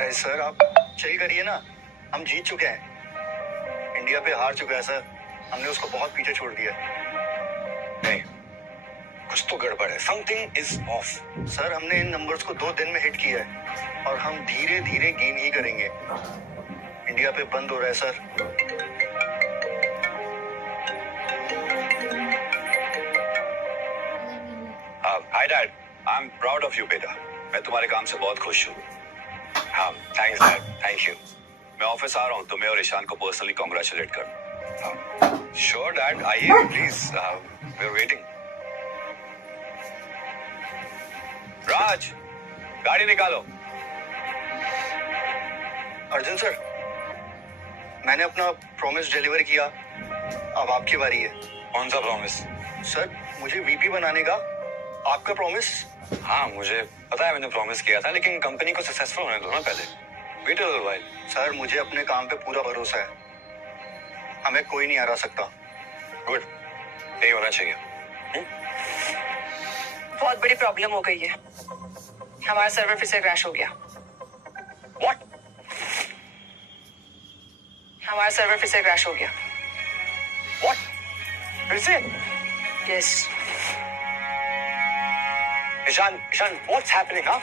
अरे सर आप चिल करिए ना, हम जीत चुके हैं, इंडिया पे हार चुका है सर, हमने उसको बहुत पीछे छोड़ दिया। नहीं, कुछ तो गड़बड़ है, समथिंग इज ऑफ। सर हमने इन नंबर्स को 2 दिन में हिट किया है और हम धीरे धीरे गेन ही करेंगे। इंडिया पे बंद हो रहा है sir. Hi dad, I am proud of you बेटा, मैं तुम्हारे काम से बहुत खुश हूँ। हाँ थैंक्स डैड, थैंक यू। मैं ऑफिस आ रहा हूँ, तुम्हें और ईशान को पर्सनली कॉन्ग्रेचुलेट कर। श्योर डैड, आइए प्लीज, वी आर वेटिंग। राज, गाड़ी निकालो। अर्जुन सर, मैंने अपना प्रॉमिस डिलीवर किया, अब आपकी बारी है। कौन सा प्रॉमिस? सर मुझे वीपी बनाने का आपका प्रॉमिस। हाँ मुझे पता है, मैंने प्रॉमिस किया था, लेकिन कंपनी को सक्सेसफुल होने दो ना पहले। Wait a little while. Sir मुझे अपने काम पे पूरा भरोसा है, हमें कोई नहीं हरा सकता। गुड, यही होना चाहिए। बहुत बड़ी प्रॉब्लम हो गई है, हमारा सर्वर फिर से क्रैश हो गया। What? हमारा सर्वर फिर से क्रैश हो गया। What? फिर से? यस। ईशान, what's happening, हाँ?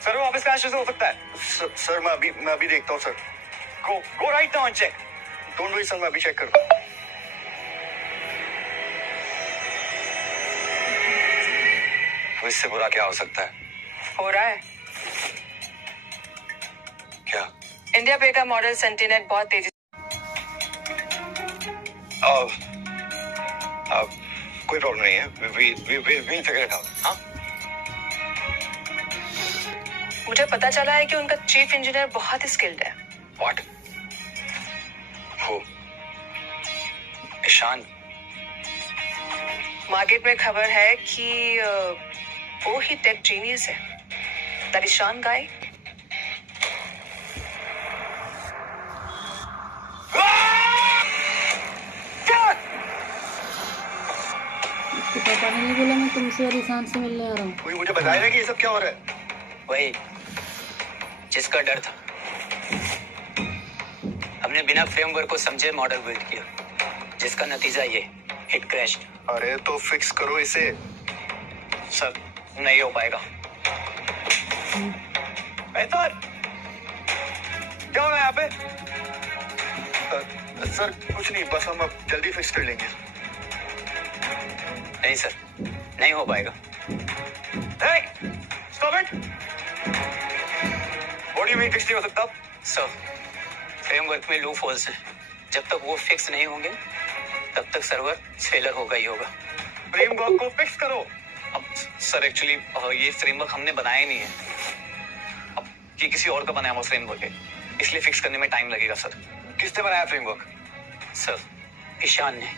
सर्वर वापस क्रैश हो सकता है। सर मैं अभी देखता हूँ sir. Go right now and check. Don't worry sir, मैं अभी चेक करता हूँ। इससे बुरा क्या हो सकता है? हो रहा है। क्या? इंडिया पे का मॉडल सेंटिनेट बहुत तेजी। कोई प्रॉब्लम नहीं है, we'll figure it out, हाँ? मुझे पता चला है कि उनका चीफ इंजीनियर बहुत ही स्किल्ड है। What? हो ईशान? मार्केट में खबर है कि वो ही टेक जीनियस है। That ईशान गाय। पापा ने नहीं बोला मैं तुमसे और ईशान से मिलने आ रहा हूँ? कोई मुझे बताएगा कि ये सब क्या हो रहा है? वही जिसका डर था। हमने बिना फ्रेमवर्क को समझे मॉडल बिल्ड किया, जिसका नतीजा ये हिट क्रैश। अरे तो फिक्स करो इसे। सर नहीं हो पाएगा। बेहतर क्या हो रहा है यहाँ पे? सर कुछ नहीं, बस हम अब जल्दी फिक्स कर लेंगे। नहीं सर, नहीं हो पाएगा। Hey, stop it! What do you mean fix नहीं हो सकता? सर फ्रेमवर्क में लूप होल्स हैं, जब तक वो फिक्स नहीं होंगे तब तक सर्वर फेलर होगा ही होगा। फ्रेमवर्क को फिक्स करो। अब सर एक्चुअली ये फ्रेमवर्क हमने बनाया नहीं है, अब ये किसी और का बनाया हुआ फ्रेमवर्क है, इसलिए फिक्स करने में टाइम लगेगा सर। किसने बनाया फ्रेमवर्क? सर ईशान ने,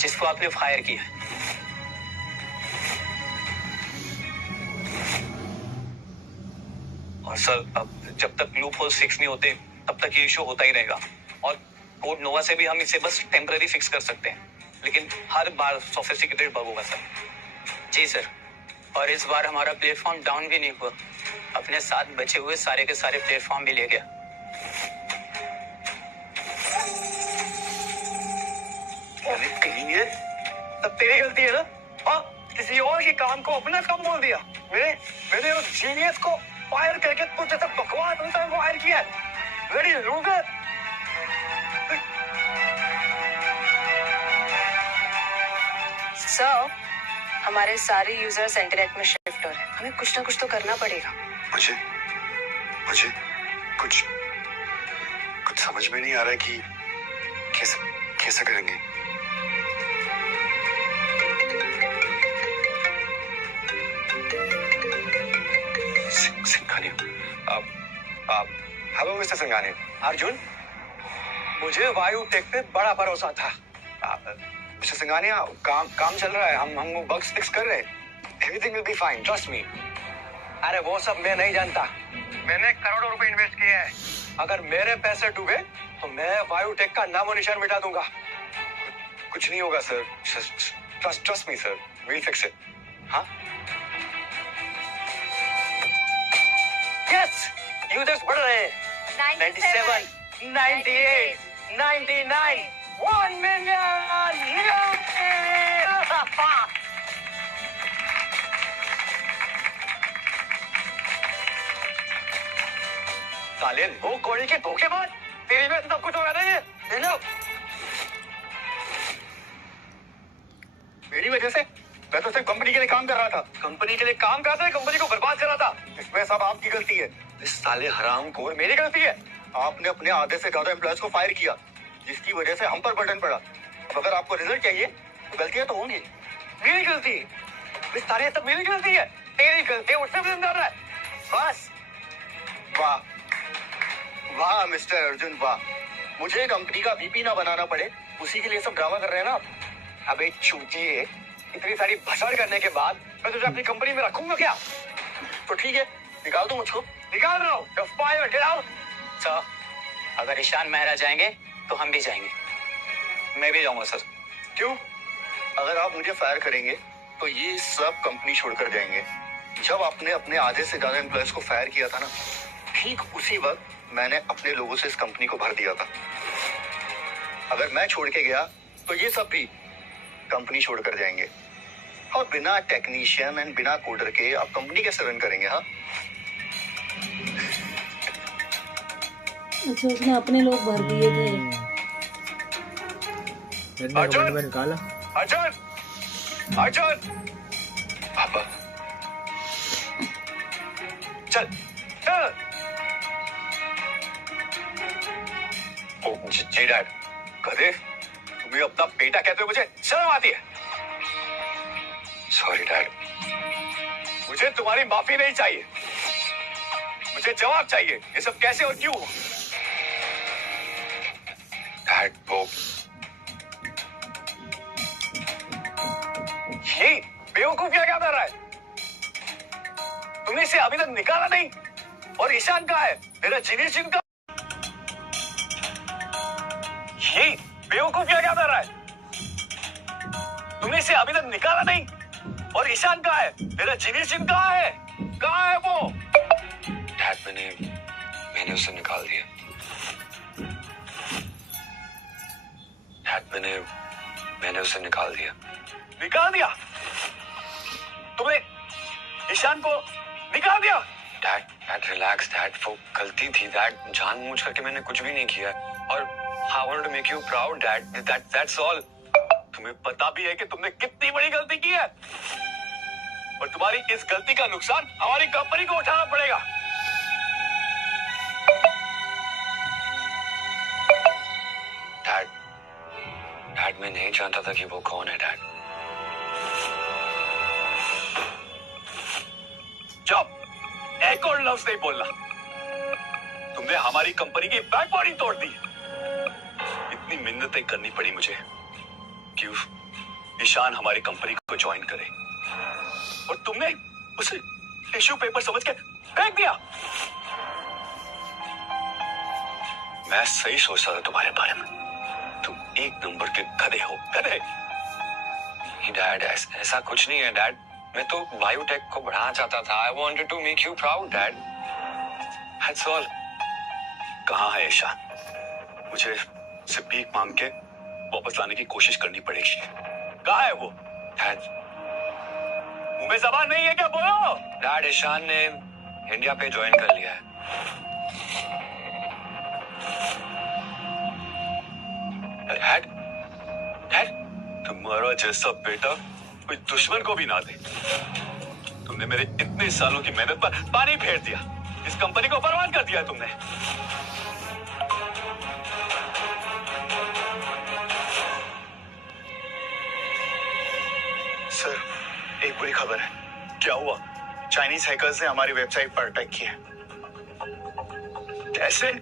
जिसको आपने फायर किया। और सर अब जब तक लूप होल्स फिक्स नहीं होते तब तक ये इशू होता ही रहेगा, और कोड नोवा से भी हम इसे बस टेम्पररी फिक्स कर सकते हैं, लेकिन हर बार सोफिस्टिकेटेड बग होगा सर। जी सर, और इस बार हमारा प्लेटफॉर्म डाउन भी नहीं हुआ, अपने साथ बचे हुए सारे के सारे प्लेटफॉर्म भी ले गया। अरे कहीं ये तब तेरी गलती है ना? हाँ, किसी और के काम को अपना काम बोल दिया। मैंने उस जीनियस को फायर करके तो जैसा बकवास इंसान को फायर किया है। Very loser. सर हमारे सारे यूजर्स इंटरनेट में शिफ्ट हो रहे हैं, हमें कुछ ना कुछ तो करना पड़ेगा। मुझे कुछ समझ में नहीं आ रहा है कि कैसे करेंगे। Hello mister Singhania. अर्जुन, मुझे वायु टेक पे बड़ा भरोसा था। मिस्टर सिंघानिया, काम चल रहा है, हम बग्स फिक्स कर रहे हैं। Everything will be fine, trust me. अरे वो सब मैं नहीं जानता, मैंने करोड़ों रुपए इन्वेस्ट किए हैं। अगर मेरे पैसे डूबे तो मैं वायु टेक का नामो निशान मिटा दूंगा। कुछ नहीं होगा sir, trust me sir, we'll fix it. हाँ यस, यूजर्स बढ़ रहे हैं। 97, 98, 99, 1 million! साले वो कोड़ी के धोखेबाज, तेरी वजह से सब कुछ हो रहा है। ये लो। मेरी वजह से? मैं तो सिर्फ कंपनी के लिए काम कर रहा था। कंपनी के लिए काम कर रहा था, कंपनी को बर्बाद कर रहा था। इसमें सब आपकी गलती है। इस साले हरामखोर, मेरी गलती है। आपने अपने आधे से ज्यादा एम्प्लॉयज को फायर किया, जिसकी वजह से हम पर बर्डन पड़ा। अब अगर आपको रिजल्ट चाहिए तो गलतियां तो होंगी। मेरी गलती? इस सारे सब मेरी गलती है। तेरी गलती है, उससे भी ज्यादा है। बस। वाह वाह मिस्टर अर्जुन, वाह। मुझे कंपनी का वीपी ना बनाना पड़े, उसी के लिए सब ड्रामा कर रहे हैं ना आप। अबे चूतिए, इतनी सारी भसड़ करने के बाद मैं तुझे अपनी कंपनी में रखूंगा क्या? तो ठीक है, निकाल दो मुझको। निकाल रहा हूँ। You're fired, get out! Sir, अगर ईशान मेहरा जाएंगे तो हम भी जाएंगे। मैं भी जाऊंगा सर। क्यों? अगर आप मुझे फायर करेंगे तो ये सब कंपनी छोड़कर जाएंगे। जब आपने अपने आधे से ज्यादा एम्प्लॉयज को फायर किया था ना, ठीक उसी वक्त मैंने अपने लोगों से इस कंपनी को भर दिया था। अगर मैं छोड़ के गया तो ये सब भी कंपनी छोड़कर जाएंगे, और बिना टेक्नीशियन एंड बिना कोडर के आप कंपनी कैसे रन करेंगे? हाँ, अच्छा, उसने अपने लोग भर दिए थे। अर्जुन! निकाला। अर्जुन! अर्जुन! पापा, चल चल। जी डैड। गधे, तुम्हें अपना बेटा कहते हो, मुझे शर्म आती है। Sorry dad. मुझे तुम्हारी माफी नहीं चाहिए, मुझे जवाब चाहिए। ये सब कैसे और क्यों? डैड, वो ये बेवकूफ क्या कर रहा है? तुमने इसे अभी तक निकाला नहीं। और ईशान कहाँ है, मेरा जिनेश जिनका? ये बेवकूफ क्या कर रहा है? तुमने इसे अभी तक निकाला नहीं। और ईशान कहाँ है, मेरा जिनेश जिन कहाँ है? कहाँ है वो? डैड, मैंने उसे निकाल दिया। डैड, मैंने उसे निकाल दिया। निकाल दिया? तुमने ईशान को निकाल दिया? डैड रिलैक्स डैड, वो गलती थी डैड, जानबूझ करके मैंने कुछ भी नहीं किया। और I wanted to make you proud dad, that's all. तुम्हें पता भी है कि तुमने कितनी बड़ी गलती की है, और तुम्हारी इस गलती का नुकसान हमारी कंपनी को उठाना पड़ेगा। डैड, मैं नहीं जानता था कि वो कौन है डैड। चुप, एक और लफ्ज नहीं बोलना। तुमने हमारी कंपनी की बैकबोन तोड़ दी। इतनी मिन्नतें करनी पड़ी मुझे कि ईशान हमारी कंपनी को ज्वाइन करे, और तुमने उसे टिश्यू पेपर समझ के फेंक दिया। मैं सही सोच रहा था तुम्हारे बारे में। तुम एक नंबर के गधे हो, गधे। डैड, ऐसा कुछ नहीं है डैड, मैं तो बायोटेक को बढ़ाना चाहता था। I wanted to make you proud dad, that's all. कहाँ है ईशान? मुझे से भीख मांग के वापस लाने की कोशिश करनी पड़ेगी। कहाँ है वो? डैड, मुंह में जबान नहीं है क्या? बोलो। डैड, ईशान ने इंडिया पे ज्वाइन कर लिया है। डैड, डैड, तुम्हारा जैसा बेटा कोई दुश्मन को भी ना दे। तुमने मेरे इतने सालों की मेहनत पर पानी फेर दिया। इस कंपनी को बर्बाद कर दिया तुमने। सर, एक बुरी खबर है। क्या हुआ? चाइनीज हैकर्स ने हमारी वेबसाइट पर अटैक किया। कैसे?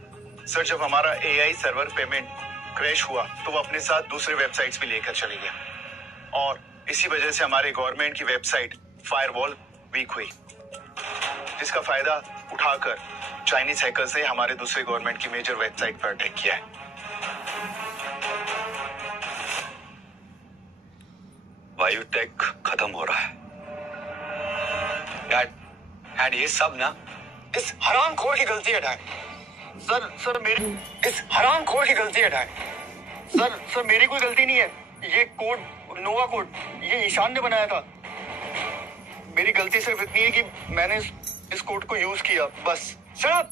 सर, जब हमारा एआई सर्वर पेमेंट क्रैश हुआ तो वो अपने साथ दूसरे वेबसाइट्स भी लेकर चले गया, और इसी वजह से हमारे गवर्नमेंट की वेबसाइट फायरवॉल वीक हुई, जिसका फायदा उठाकर चाइनीज हैकर्स ने हमारे दूसरे गवर्नमेंट की मेजर वेबसाइट पर अटैक किया है। बायोटेक खत्म हो रहा है। डैड, ये सब ना इस हरामखोर की गलती है डैड। सर मेरी इस हरामखोर की गलती है डैड। सर मेरी कोई गलती नहीं है। ये कोड नोवा कोड ये ईशान ने बनाया था। मेरी गलती सिर्फ इतनी है कि मैंने इस कोड को यूज किया बस। शट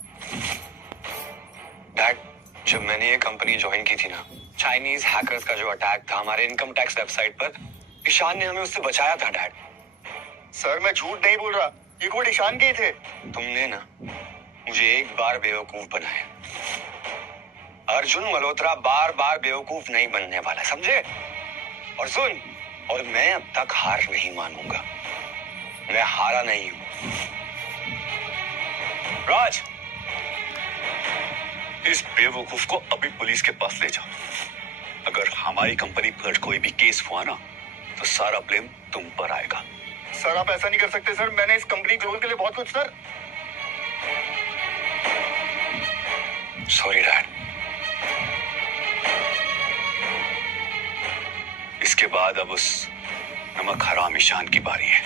डैड, जब मैंने ये कंपनी ज्वाइन की थी ना, चाइनीज हैकर्स का जो अटैक था हमारे इनकम टैक्स वेबसाइट पर, ईशान ने हमें उससे बचाया था डैड। सर मैं झूठ नहीं बोल रहा, ये कोड ईशान के ही थे। तुमने ना मुझे एक बार बेवकूफ बनाया। अर्जुन मल्होत्रा बार बार बेवकूफ नहीं बनने वाला, समझे? और सुन, और मैं अब तक हार नहीं मानूंगा। मैं हारा नहीं हूं। राज, इस बेवकूफ को अभी पुलिस के पास ले जाओ। अगर हमारी कंपनी पर कोई भी केस हुआ ना तो सारा ब्लेम तुम पर आएगा। सर आप ऐसा नहीं कर सकते सर, मैंने इस कंपनी ग्रोथ के लिए बहुत कुछ सर। Sorry dad. इसके बाद अब उस नमक हराम ईशान की बारी है।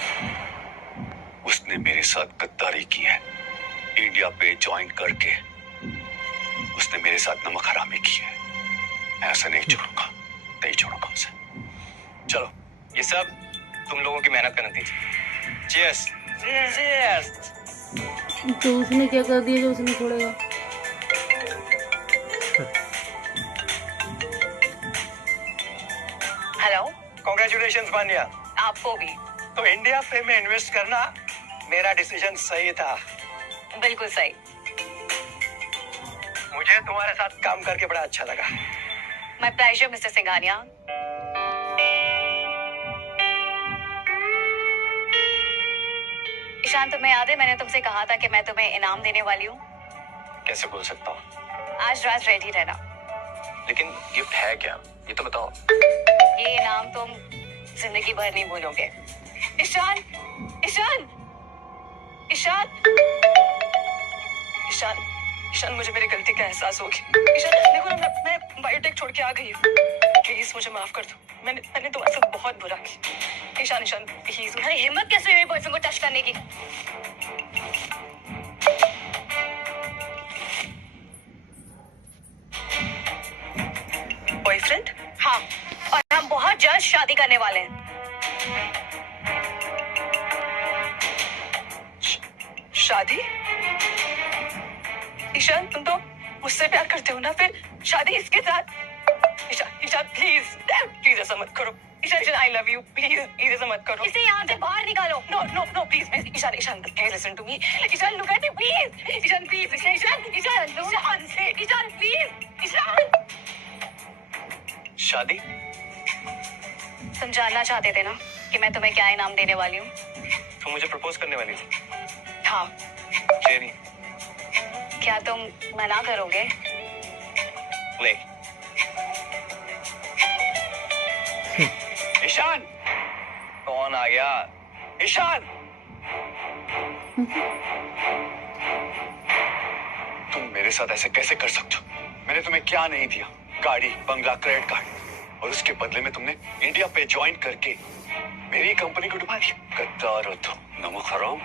उसने मेरे साथ गद्दारी की है। इंडिया पे ज्वाइन करके उसने मेरे साथ नमक हरामी की है। मैं ऐसा नहीं छोड़ूंगा, नहीं छोड़ूंगा उसे। चलो, ये सब तुम लोगों की मेहनत का नतीजा। चीयर्स। चीयर्स। तो उसने क्या कर दिया जो उसने छोड़ेगा? Hello, congratulation Pandya. आपको भी। तो इंडिया पे में इन्वेस्ट करना मेरा डिसीजन सही था। बिल्कुल सही। मुझे तुम्हारे साथ काम करके बड़ा अच्छा लगा। My pleasure mister Singhania. Ishaan, तुम्हें याद है मैंने तुमसे कहा था कि मैं तुम्हें इनाम देने वाली हूँ? कैसे बोल सकता हूँ? आज रात रेडी रहना। लेकिन गिफ्ट है क्या, ये तो बताओ। ये इनाम तुम जिंदगी भर नहीं भूलोगे। ईशान, ईशान, ईशान, ईशान, ईशान, मुझे मेरी गलती का एहसास हो गया। ईशान देखो ना, मैं बायोटेक छोड़ के आ गई हूँ। प्लीज मुझे माफ कर दो। मैंने तुम्हारे साथ बहुत बुरा किया। ईशान, ईशान प्लीज। तुम्हारी हिम्मत कैसे हुई मेरे बॉयफ्रेंड को टच करने की? बॉयफ्रेंड? हाँ, और हम बहुत जल्द शादी करने वाले हैं। शादी? ईशान, तुम तो मुझसे प्यार करते हो ना, फिर शादी इसके साथ? ईशान, ईशान प्लीज, प्लीज ऐसा मत करो। Ishaan, Ishaan I love you, please ऐसा मत करो। इसे यहाँ से बाहर निकालो। No no no please, Ishaan, Ishaan please listen to me. Ishaan look at me please. Ishaan please, Ishaan, Ishaan, Ishaan please, Ishaan. शादी? तुम जानना चाहते थे ना कि मैं तुम्हें क्या इनाम देने वाली हूँ? तुम मुझे प्रपोज करने वाली थी। हाँ। क्लियरली? क्या तुम मना करोगे? नहीं। ईशान, कौन आ गया? ईशान, तुम मेरे साथ ऐसे कैसे कर सकते हो? मैंने तुम्हें क्या नहीं दिया? गाड़ी, बंगला, क्रेडिट कार्ड, और उसके बदले में तुमने इंडिया पे ज्वाइन करके मेरी कंपनी को डुबा दिया। गद्दार हो तुम, नमक हराम।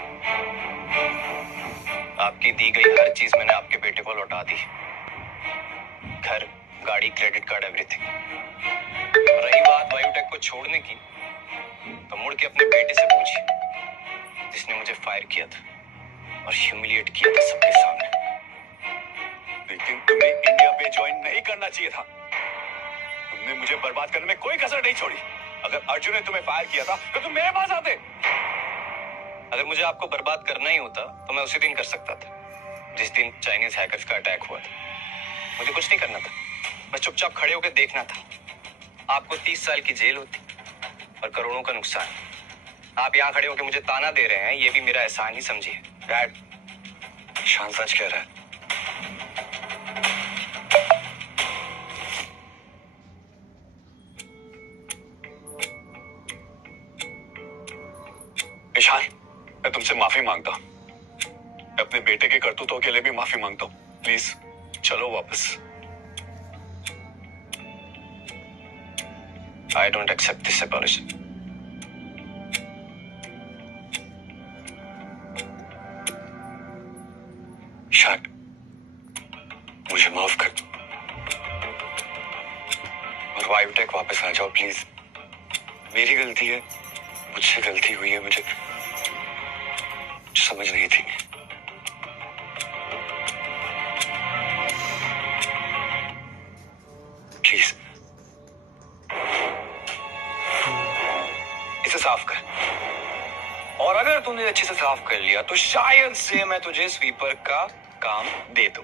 आपकी दी गई हर चीज मैंने आपके बेटे को लौटा दी। घर, गाड़ी, क्रेडिट कार्ड, एवरीथिंग। रही बात बायोटेक को छोड़ने की, तो मुड़ के अपने बेटे से पूछिए, जिसने मुझे फायर किया था और ह्यूमिलिएट किया था सबके सामने। लेकिन तुम्हें इंडिया पे ज्वाइन नहीं करना चाहिए था। तुमने मुझे बर्बाद करने में कोई कसर नहीं छोड़ी। अगर अर्जुन ने तुम्हें फायर किया था तो तुम मेरे पास आते। अगर मुझे आपको बर्बाद करना ही होता तो मैं उसी दिन कर सकता था, जिस दिन चाइनीज हैकर्स का अटैक हुआ था। मुझे कुछ नहीं करना था, बस चुपचाप खड़े होकर देखना था। आपको 30 साल की जेल होती और करोड़ों का नुकसान। आप यहाँ खड़े होकर मुझे ताना दे रहे हैं, ये भी मेरा एहसान ही समझिए। डैड, ईशान सच कह रहा है। ईशान, मैं तुमसे माफी मांगता हूँ। मैं अपने बेटे के करतूतों के लिए भी माफी मांगता हूँ। प्लीज चलो वापस। I don't accept this apology. Ishan, मुझे माफ कर दो और वायुटेक वापस आ जाओ प्लीज। मेरी गलती है, मुझसे गलती हुई है, मुझे समझ नहीं थी। प्लीज इसे साफ कर, और अगर तूने अच्छे से साफ कर लिया तो शायद से मैं तुझे स्वीपर का काम दे दूं।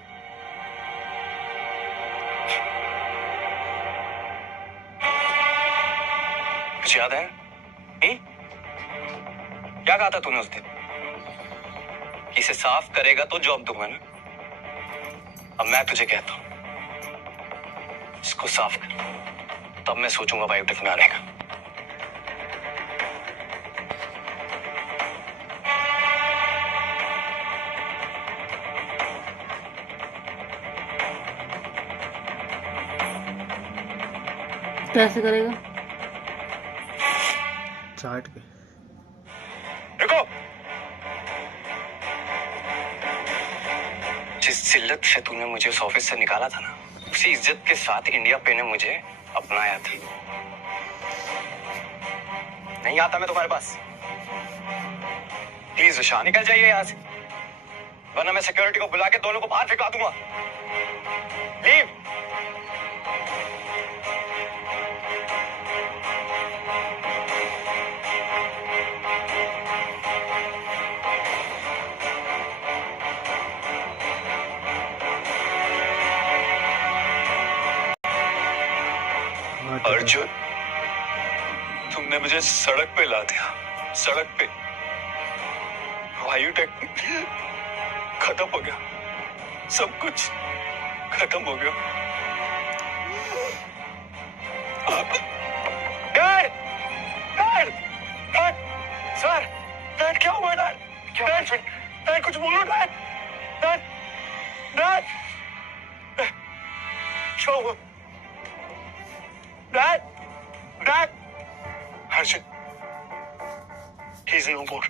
कुछ याद है? क्या कहा था तूने उस दिन? कि इसे साफ करेगा तो जॉब दूंगा ना। अब मैं तुझे कहता हूं, इसको साफ कर, तब मैं सोचूंगा बायोटेक में आने का। कैसे करेगा? चाट के। रुको, जिस जिल्लत से तूने मुझे उस ऑफिस से निकाला था ना, उसी इज्जत के साथ इंडिया पे ने मुझे अपनाया था। नहीं आता मैं तुम्हारे पास। प्लीज ईशान, निकल जाइए यहां से, वरना मैं सिक्योरिटी को बुला के दोनों को बाहर फेंका दूंगा। लीव। अर्जुन, तुमने मुझे सड़क पे ला दिया, सड़क पे। वायुटेक खत्म हो गया, सब कुछ खत्म हो गया। Dad, dad, dad, sir, dad क्या हुआ डैड? डैड, डैड कुछ बोलो डैड, डैड, डैड, क्या हुआ? Dad, dad, Arjun, he's no more.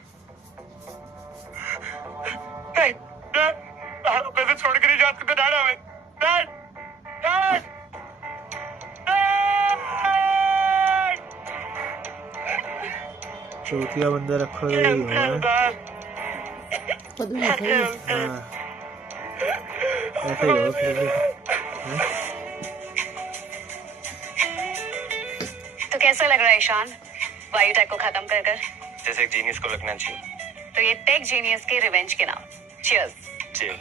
Dad, dad, आप ऐसे छोड़ कर नहीं जा सकते डैड हमें। डैड, डैड, डैड, चौथिया बंदा रखो तो यही होगा। डैड, पता नहीं सही। हाँ, ऐसा ही होगा फिर भी। हाँ? तो कैसा लग रहा है ईशान, वायुटेक को खत्म कर कर? जैसे एक जीनियस को लगना चाहिए। तो ये टेक जीनियस के रिवेंज के नाम। चीयर्स। चल।